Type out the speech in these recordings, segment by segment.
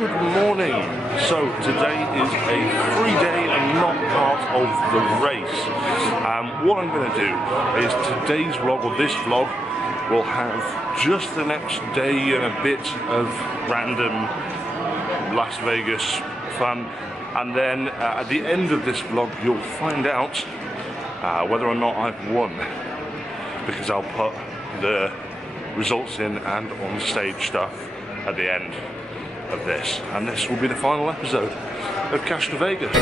Good morning. So today is a free day and not part of the race. What I'm going to do is today's vlog, or this vlog, will have just the next day and a bit of random Las Vegas fun, and then at the end of this vlog you'll find out whether or not I've won, because I'll put the results in and on stage stuff at the end of this, and this will be the final episode of Cash to Vegas.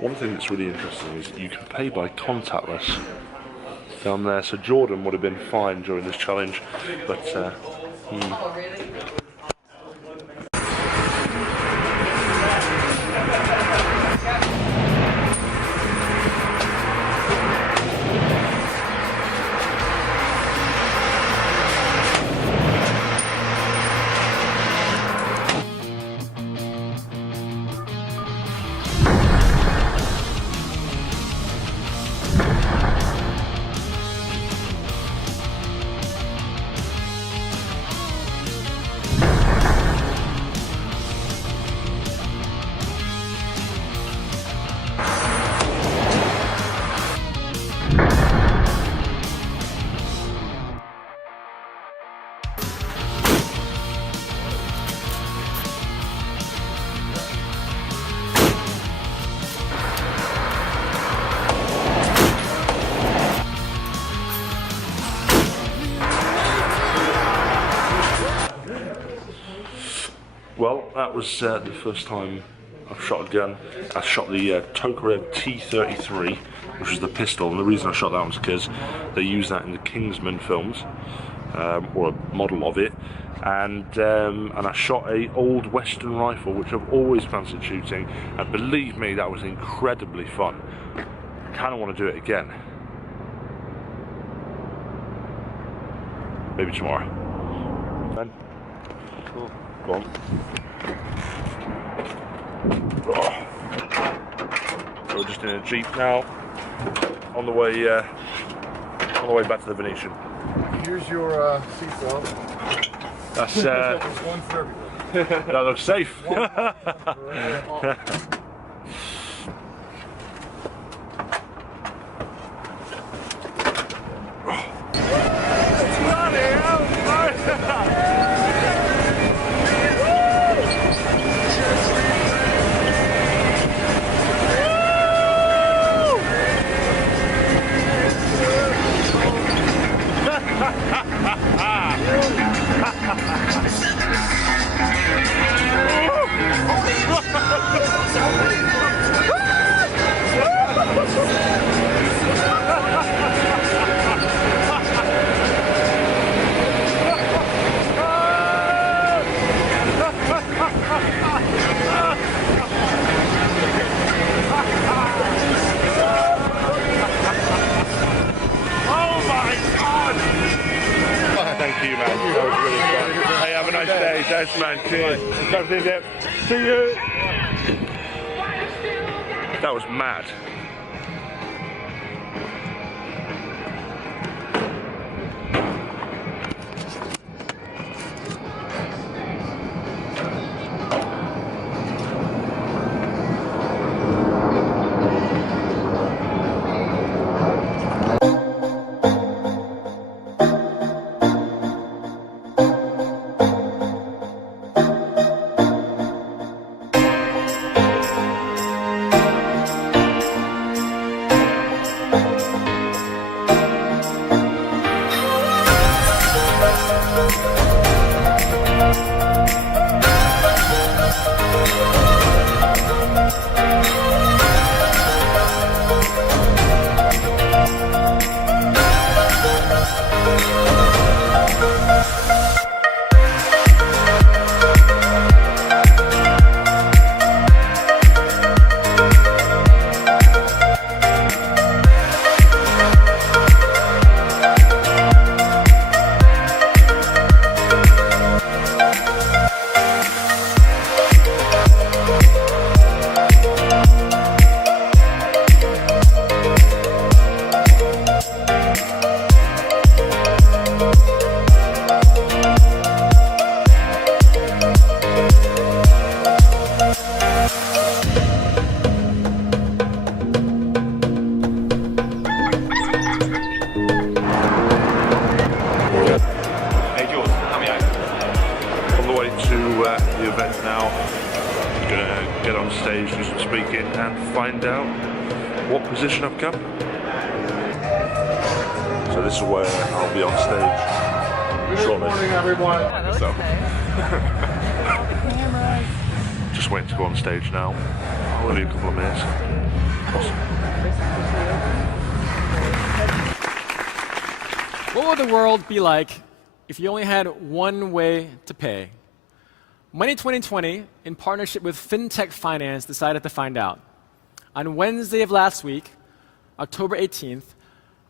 One thing that's really interesting is you can pay by contactless down there, so Jordan would have been fine during this challenge, but well, that was the first time I've shot a gun. I shot the Tokarev T-33, which is the pistol, and the reason I shot that was because they use that in the Kingsman films, or a model of it, and I shot a old Western rifle, which I've always fancied shooting, and believe me, that was incredibly fun. I kind of want to do it again. Maybe tomorrow. Ben? Cool. Go on. Oh. We're just in a Jeep now, on the way back to the Venetian. Here's your seatbelt. That's There's one for everybody. that looks safe. Thank you, man. That was really fun. Hey, have a nice day. Thanks, man. Cheers. See you. That was mad. speaking and find out what position I've come. So this is where I'll be on stage. Good morning, everyone. Just waiting to go on stage now. Only a couple of minutes. Awesome. What would the world be like if you only had one way to pay? Money 2020, in partnership with Fintech Finance, decided to find out. On Wednesday of last week, October 18th,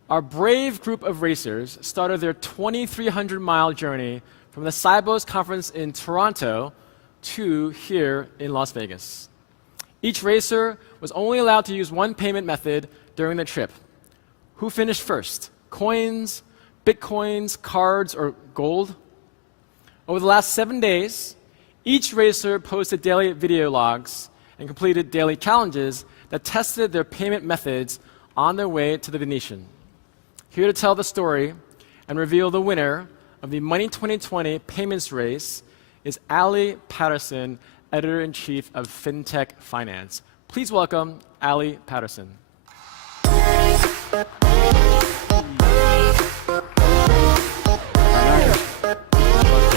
our brave group of racers started their 2,300-mile journey from the Cybos conference in Toronto to here in Las Vegas. Each racer was only allowed to use one payment method during the trip. Who finished first? Coins, Bitcoins, cards, or gold? Over the last 7 days, each racer posted daily video logs and completed daily challenges that tested their payment methods on their way to the Venetian. Here to tell the story and reveal the winner of the Money 2020 payments race is Ali Patterson, Editor-in-Chief of Fintech Finance. Please welcome Ali Patterson.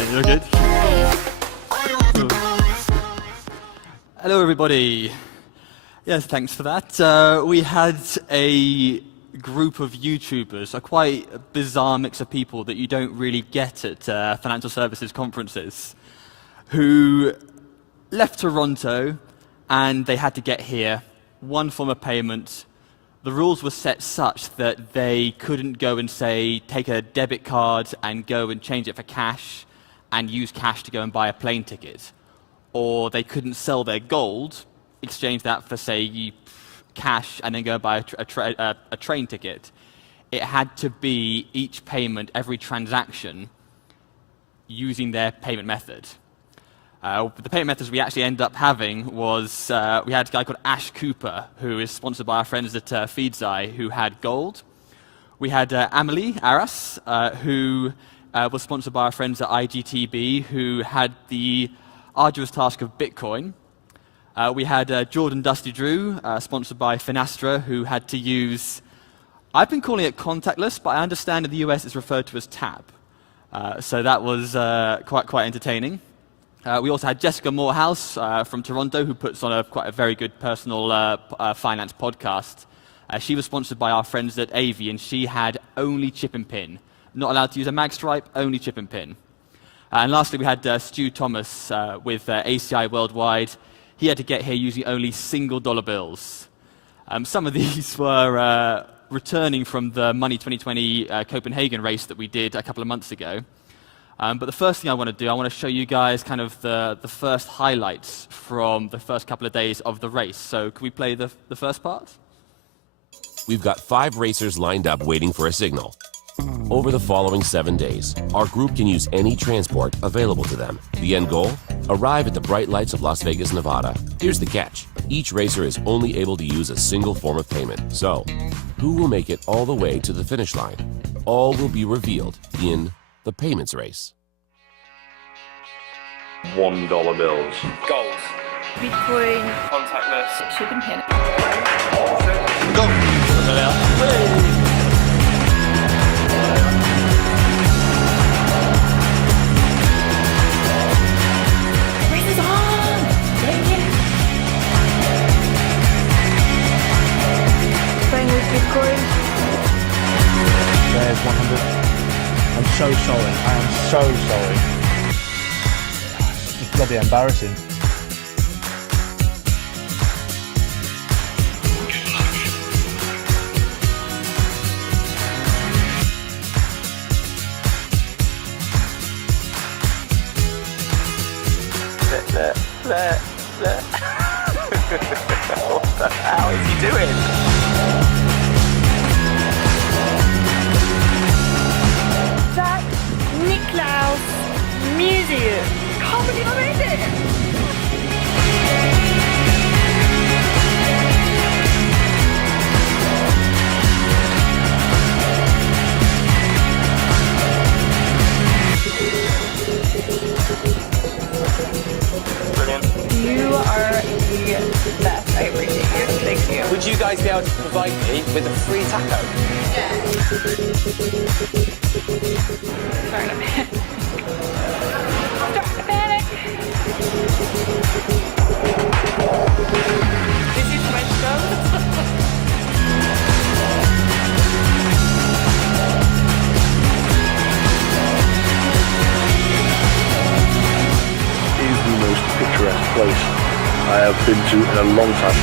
You're good? Hello, everybody. Yes, thanks for that. We had a group of YouTubers, a quite bizarre mix of people that you don't really get at financial services conferences, who left Toronto and they had to get here, one form of payment. The rules were set such that they couldn't go and say, take a debit card and go and change it for cash and use cash to go and buy a plane ticket. Or they couldn't sell their gold, exchange that for, say, cash and then go and buy a train ticket. It had to be each payment, every transaction, using their payment method. The payment methods we actually ended up having was, we had a guy called Ash Cooper, who is sponsored by our friends at Feedzai, who had gold. We had Amelie Aras, who was sponsored by our friends at IGTB, who had the arduous task of Bitcoin. We had Jordan Dusty Drew, sponsored by Finastra, who had to use, I've been calling it contactless, but I understand in the US it's referred to as TAP. So that was quite entertaining. We also had Jessica Morehouse from Toronto, who puts on quite a very good personal finance podcast. She was sponsored by our friends at Avi, and she had only chip and pin. Not allowed to use a mag stripe, only chip and pin. And lastly, we had Stu Thomas with ACI Worldwide. He had to get here using only $1 bills. Some of these were returning from the Money 2020 Copenhagen race that we did a couple of months ago. But the first thing I want to do, I want to show you guys kind of the first highlights from the first couple of days of the race. So can we play the first part? We've got 5 racers lined up waiting for a signal. Over the following 7 days, our group can use any transport available to them. The end goal? Arrive at the bright lights of Las Vegas, Nevada. Here's the catch. Each racer is only able to use a single form of payment. So, who will make it all the way to the finish line? All will be revealed in the payments race. $1 bills. Gold. Bitcoin, Contactless. chip and pin. Race is on! Yeah. Playing with Bitcoin. There's 100. I'm so sorry. I am so sorry. It's bloody embarrassing. What the hell is he doing? That Niklaus Museum. Can't believe I made it! Brilliant. You are the best. I really you guys be able to provide me with a free taco? Starting to panic. Starting to panic. This is French code. Is the most picturesque place I have been to in a long time.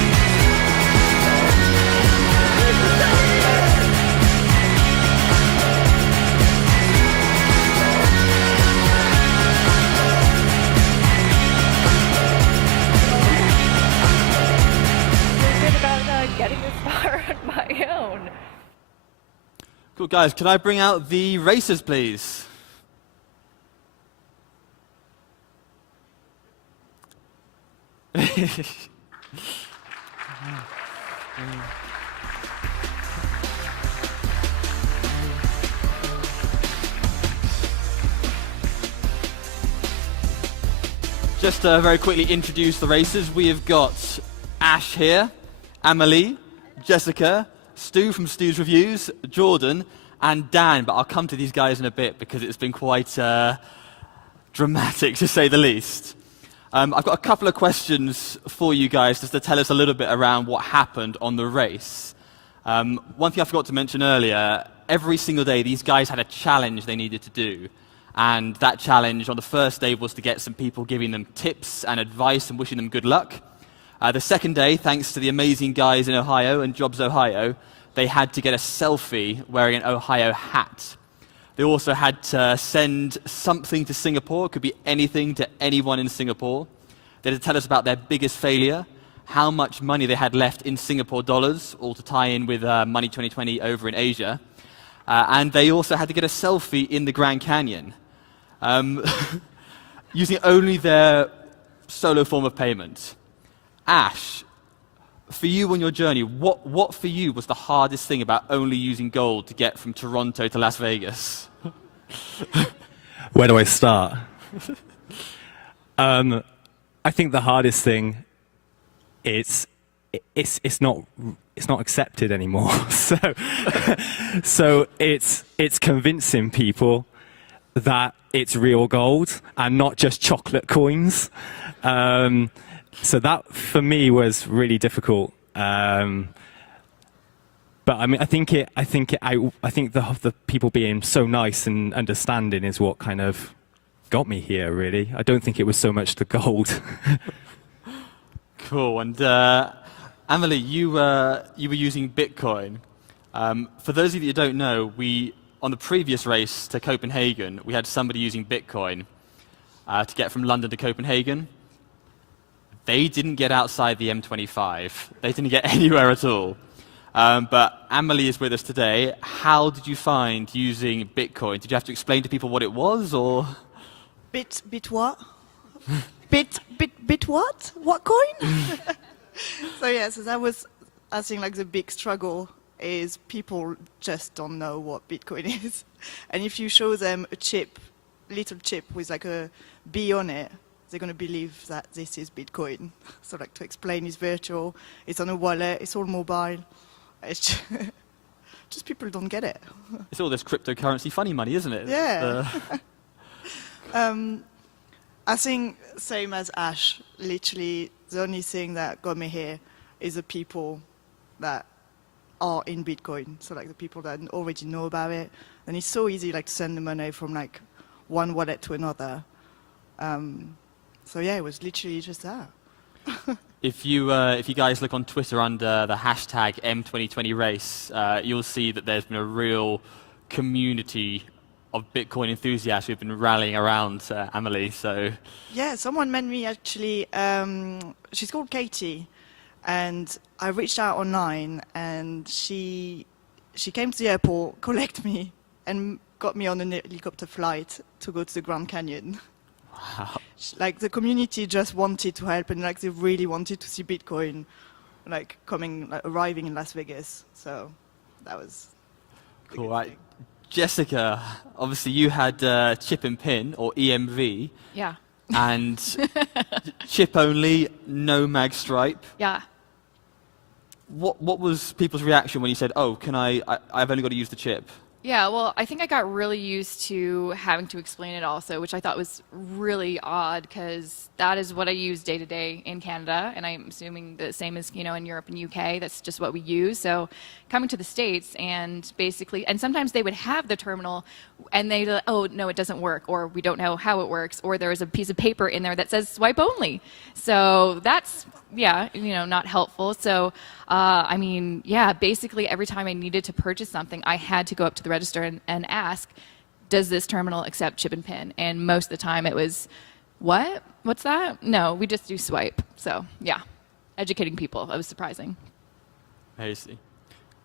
Good about getting this far on my own. Cool, guys. Can I bring out the racers, please? Just to very quickly introduce the racers, we have got Ash here, Amelie, Jessica, Stu from Stu's Reviews, Jordan, and Dan. But I'll come to these guys in a bit because it's been quite dramatic, to say the least. I've got a couple of questions for you guys just to tell us a little bit around what happened on the race. One thing I forgot to mention earlier, every single day these guys had a challenge they needed to do. And that challenge on the first day was to get some people giving them tips and advice and wishing them good luck. The second day, thanks to the amazing guys in Ohio and Jobs Ohio, they had to get a selfie wearing an Ohio hat. They also had to send something to Singapore. It could be anything to anyone in Singapore. They had to tell us about their biggest failure, how much money they had left in Singapore dollars, all to tie in with Money 2020 over in Asia. And they also had to get a selfie in the Grand Canyon, using only their solo form of payment. Ash, for you on your journey, what for you was the hardest thing about only using gold to get from Toronto to Las Vegas? Where do I start? I think the hardest thing is it's not accepted anymore. So it's convincing people that it's real gold and not just chocolate coins. So that for me was really difficult. But I mean, I think the people being so nice and understanding is what kind of got me here. Really, I don't think it was so much the gold. Cool. And Amelie, you were using Bitcoin. For those of you who don't know, on the previous race to Copenhagen, we had somebody using Bitcoin to get from London to Copenhagen. They didn't get outside the M25. They didn't get anywhere at all. But Amelie is with us today. How did you find using Bitcoin? Did you have to explain to people what it was, or? Bit what? bit what? What coin? So that was, I think, like the big struggle is people just don't know what Bitcoin is. And if you show them a chip, little chip with like a B on it, they're going to believe that this is Bitcoin. So like to explain, it's virtual, it's on a wallet, it's all mobile. It's just people don't get it. It's all this cryptocurrency funny money, isn't it? Yeah. I think same as Ash, literally the only thing that got me here is the people that are in Bitcoin. So like the people that already know about it. And it's so easy like to send the money from like one wallet to another. So yeah, it was literally just that. If you guys look on Twitter under the hashtag M2020race, you'll see that there's been a real community of Bitcoin enthusiasts who've been rallying around Amelie. So yeah, someone met me actually. She's called Katie, and I reached out online, and she came to the airport, collect me, and got me on a helicopter flight to go to the Grand Canyon. Wow. Like the community just wanted to help, and like they really wanted to see Bitcoin, like arriving in Las Vegas. So that was cool. Right, Jessica. Obviously, you had chip and pin or EMV. Yeah. And chip only, no mag stripe. Yeah. What was people's reaction when you said, "Oh, can I've only got to use the chip"? Yeah, well, I think I got really used to having to explain it also, which I thought was really odd because that is what I use day to day in Canada, and I'm assuming the same as, in Europe and UK, that's just what we use. So coming to the States and basically, and sometimes they would have the terminal and they'd like, oh, no, it doesn't work, or we don't know how it works, or there is a piece of paper in there that says swipe only. So that's, yeah, not helpful. So, basically every time I needed to purchase something, I had to go up to the register and ask, does this terminal accept chip and PIN? And most of the time it was, what? What's that? No, we just do swipe. So, yeah, educating people. It was surprising. I see.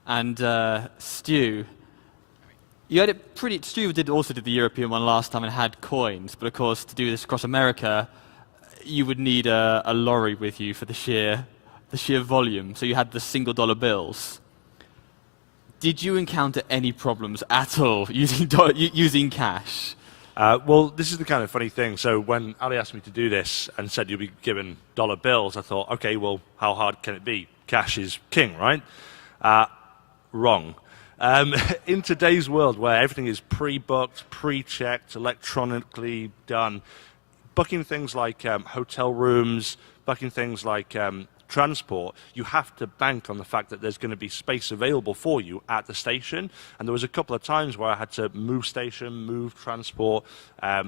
And Stu, you had it pretty. Stu also did the European one last time and had coins, but of course, to do this across America, you would need a lorry with you for the sheer volume. So you had the single-dollar bills. Did you encounter any problems at all using cash? Well, this is the kind of funny thing. So when Ali asked me to do this and said you'll be given dollar bills, I thought, okay, well, how hard can it be? Cash is king, right? Wrong. In today's world where everything is pre-booked, pre-checked, electronically done, booking things like hotel rooms, booking things like transport, you have to bank on the fact that there's going to be space available for you at the station. And there was a couple of times where I had to move station, move transport,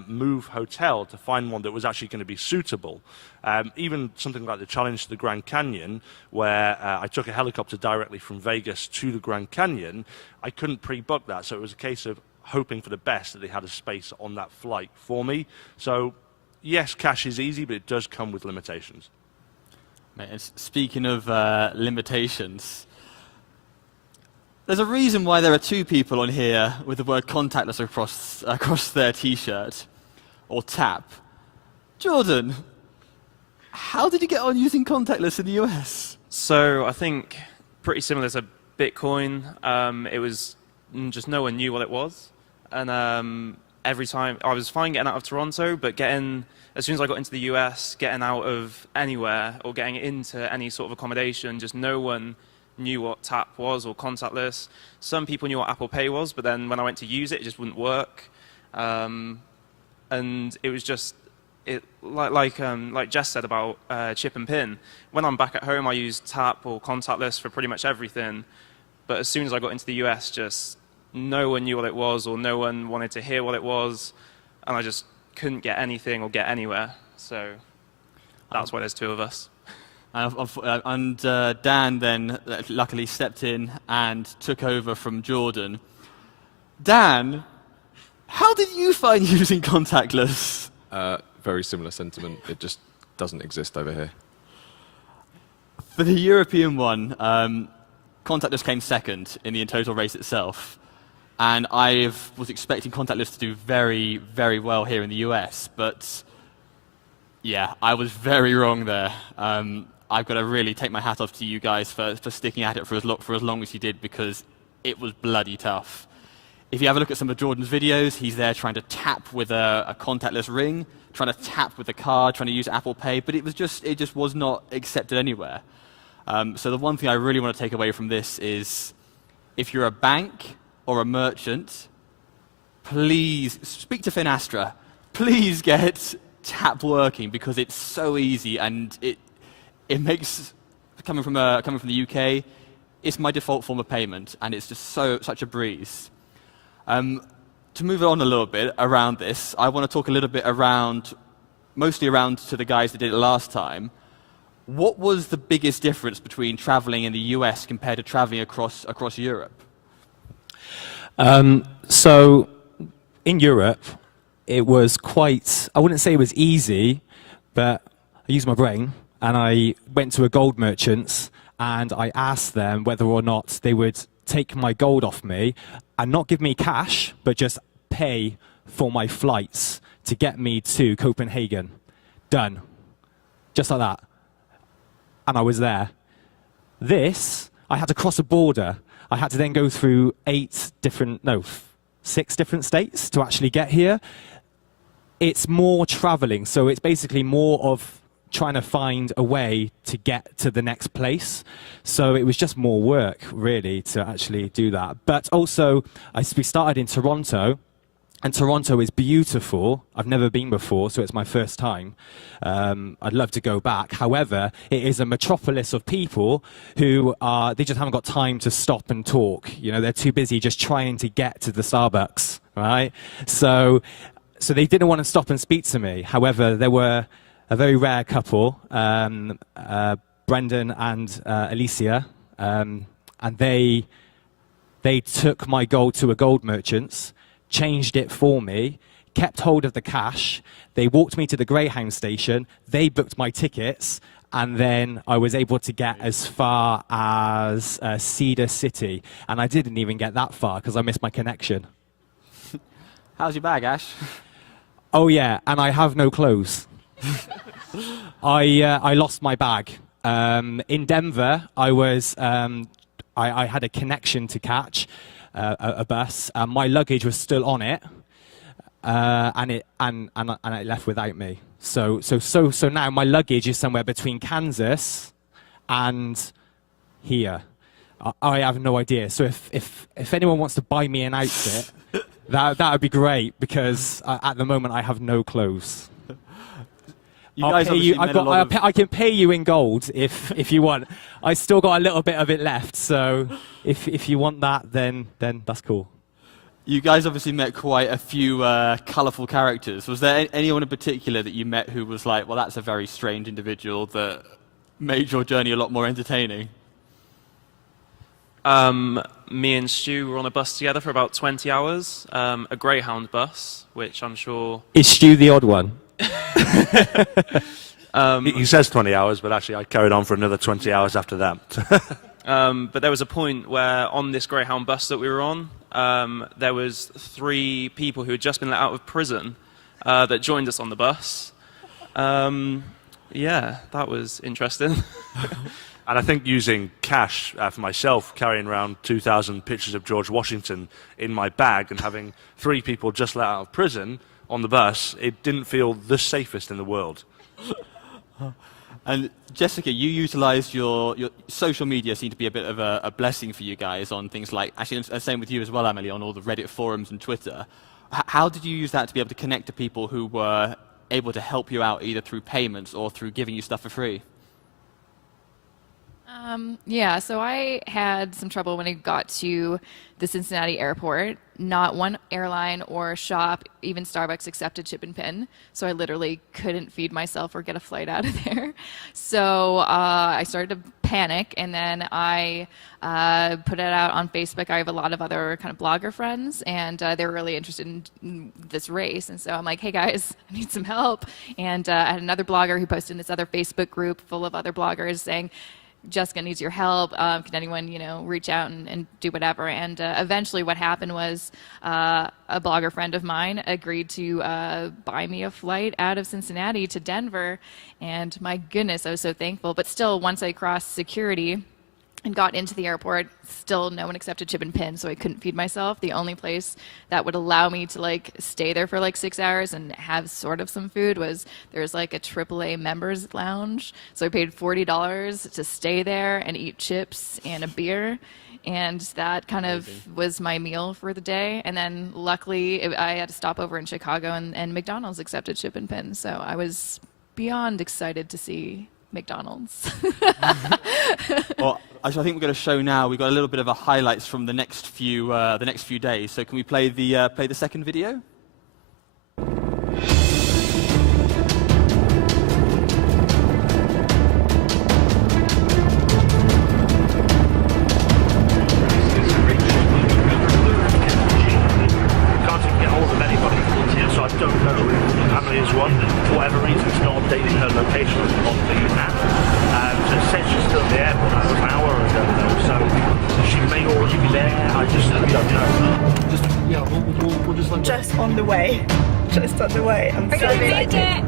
move hotel to find one that was actually going to be suitable. Even something like the challenge to the Grand Canyon, where I took a helicopter directly from Vegas to the Grand Canyon, I couldn't pre-book that. So it was a case of hoping for the best that they had a space on that flight for me. So yes, cash is easy, but it does come with limitations. Speaking of limitations, there's a reason why there are two people on here with the word contactless across their T-shirt, or tap. Jordan, how did you get on using contactless in the US? So I think pretty similar to Bitcoin. It was just no one knew what it was. And every time, I was fine getting out of Toronto, but as soon as I got into the US, getting out of anywhere or getting into any sort of accommodation, just no one knew what tap was or contactless. Some people knew what Apple Pay was, but then when I went to use it, it just wouldn't work. And it was just, like Jess said about chip and PIN. When I'm back at home, I use tap or contactless for pretty much everything. But as soon as I got into the US, just no one knew what it was, or no one wanted to hear what it was, and I just couldn't get anything or get anywhere. So that's why there's two of us. And Dan then luckily stepped in and took over from Jordan. Dan, how did you find using contactless? Very similar sentiment. It just doesn't exist over here. For the European one, contactless came second in the total race itself. And I was expecting contactless to do very, very well here in the US, but yeah, I was very wrong there. I've got to really take my hat off to you guys for sticking at it for as long as you did, because it was bloody tough. If you have a look at some of Jordan's videos, he's there trying to tap with a contactless ring, trying to tap with a card, trying to use Apple Pay, but it just was not accepted anywhere. So the one thing I really want to take away from this is, if you're a bank or a merchant, please speak to Finastra. Please get tap working, because it's so easy, and it makes, coming from the UK, it's my default form of payment, and it's just such a breeze. To move on a little bit around this, I want to talk a little bit mostly around to the guys that did it last time. What was the biggest difference between traveling in the US compared to traveling across Europe? So in Europe, it was quite, I wouldn't say it was easy, but I used my brain, and I went to a gold merchant's and I asked them whether or not they would take my gold off me and not give me cash, but just pay for my flights to get me to Copenhagen. Done. Just like that. And I was there. This, I had to cross a border. I had to then go through 6 different states to actually get here. It's more traveling, so it's basically more of trying to find a way to get to the next place. So it was just more work, really, to actually do that. But also, we started in Toronto, and Toronto is beautiful. I've never been before, so it's my first time. I'd love to go back. However, it is a metropolis of people who they just haven't got time to stop and talk. You know, they're too busy just trying to get to the Starbucks, right? So they didn't want to stop and speak to me. However, there were a very rare couple, Brendan and Alicia, and they took my gold to a gold merchant's, changed it for me, kept hold of the cash. They walked me to the Greyhound station. They booked my tickets, and then I was able to get as far as Cedar City. And I didn't even get that far because I missed my connection. How's your bag, Ash? Oh yeah, and I have no clothes. I lost my bag. In Denver, I had a connection to catch a bus. My luggage was still on it, and it left without me. So now my luggage is somewhere between Kansas and here. I have no idea. So if anyone wants to buy me an outfit, that would be great, because at the moment I have no clothes. I can pay you in gold if you want. I still got a little bit of it left, so if you want that, then that's cool. You guys obviously met quite a few colourful characters. Was there anyone in particular that you met who was like, well, that's a very strange individual that made your journey a lot more entertaining? Me and Stu were on a bus together for about 20 hours, a Greyhound bus, which I'm sure... Is Stu the odd one? He says 20 hours, but actually I carried on for another 20 hours after that. But there was a point where on this Greyhound bus that we were on, there was 3 people who had just been let out of prison that joined us on the bus. Yeah, that was interesting. And I think using cash for myself, carrying around 2,000 pictures of George Washington in my bag and having 3 people just let out of prison on the bus, it didn't feel the safest in the world. And Jessica, you utilised your social media seemed to be a bit of a blessing for you guys on things like, actually, same with you as well, Emily, on all the Reddit forums and Twitter. How did you use that to be able to connect to people who were able to help you out either through payments or through giving you stuff for free? Yeah, so I had some trouble when I got to the Cincinnati airport. Not one airline or shop, even Starbucks, accepted chip and PIN. So I literally couldn't feed myself or get a flight out of there. So I started to panic, and then I put it out on Facebook. I have a lot of other kind of blogger friends, and they were really interested in this race. And so I'm like, hey guys, I need some help. And I had another blogger who posted in this other Facebook group full of other bloggers saying, Jessica needs your help. Can anyone, reach out and do whatever? And eventually what happened was a blogger friend of mine agreed to buy me a flight out of Cincinnati to Denver. And my goodness, I was so thankful. But still, once I crossed security and got into the airport, still no one accepted chip and PIN, so I couldn't feed myself. The only place that would allow me to stay there for 6 hours and have sort of some food was there's a AAA members lounge. So I paid $40 to stay there and eat chips and a beer. And that kind of was my meal for the day. And then luckily I had to stop over in Chicago, and McDonald's accepted chip and PIN. So I was beyond excited to see McDonald's. Well, I think we're going to show now. We've got a little bit of a highlights from the next few days. So can we play the second video? So I don't know if Emily is one. For whatever reason, it's not updating her location on the app. So it says she's still at the airport. That was an hour ago, though. So she may already be there. We don't know. We'll just Just on the way. Just on the way. I'm so excited.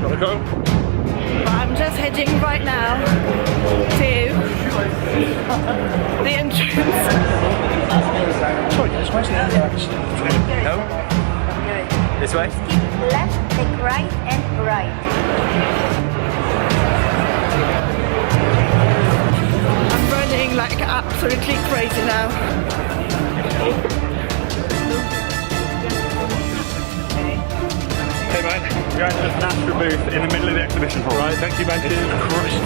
Gotta go. I'm just heading right now to the entrance. Sorry, guys, where's the entrance? No? This way? Skip left, take right, and right. I'm running like absolutely crazy now. Hey mate, we're going to this Astra booth in the middle of the exhibition hall. Right, thank you mate. Christ.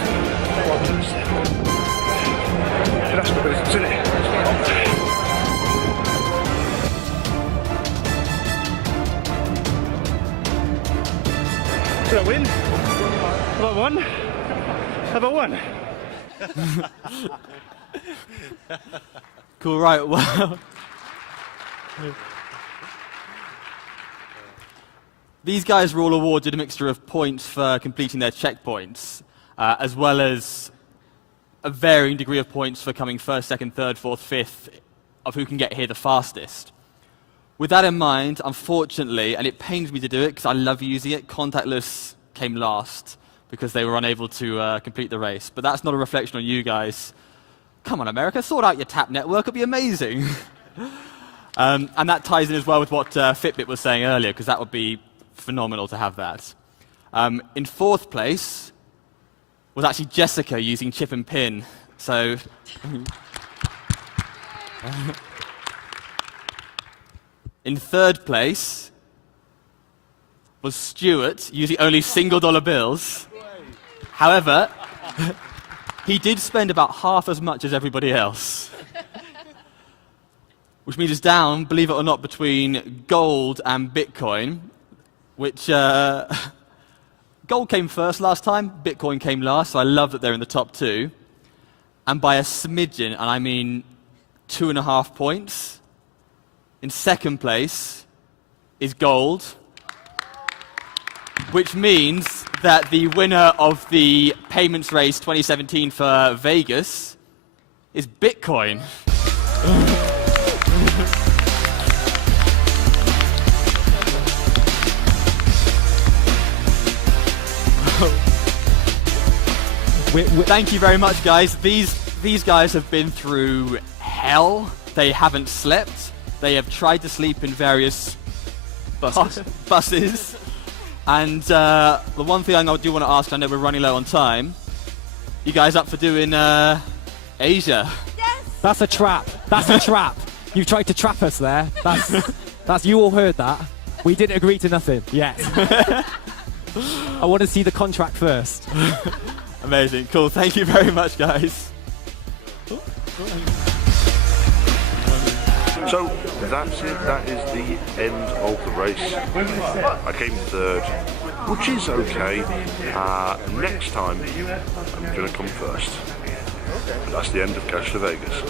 Astra booth, isn't it? Did I win? Have I won? Have I won? Cool, right, well... These guys were all awarded a mixture of points for completing their checkpoints, as well as a varying degree of points for coming first, second, third, fourth, fifth, of who can get here the fastest. With that in mind, unfortunately, and it pains me to do it because I love using it, contactless came last because they were unable to complete the race. But that's not a reflection on you guys. Come on, America, sort out your tap network, it'll be amazing. And that ties in as well with what Fitbit was saying earlier, because that would be phenomenal to have that. In fourth place was actually Jessica using chip and pin. So in third place was Stuart using only single-dollar bills. However, he did spend about half as much as everybody else. Which means it's down, believe it or not, between gold and Bitcoin, which gold came first last time, Bitcoin came last, so I love that they're in the top two. And by a smidgen, and I mean 2.5 points. In second place is gold, which means that the winner of the payments race 2017 for Vegas is Bitcoin. Thank you very much, guys. These guys have been through hell. They haven't slept. They have tried to sleep in various buses. And the one thing I do want to ask, I know we're running low on time, you guys up for doing Asia? Yes! That's a trap. That's a trap. You tried to trap us there. That's you all heard that. We didn't agree to nothing yet. I want to see the contract first. Amazing. Cool. Thank you very much, guys. So that's it. That is the end of the race. I came third, which is okay. Next time, I'm going to come first. That's the end of Cash to Vegas.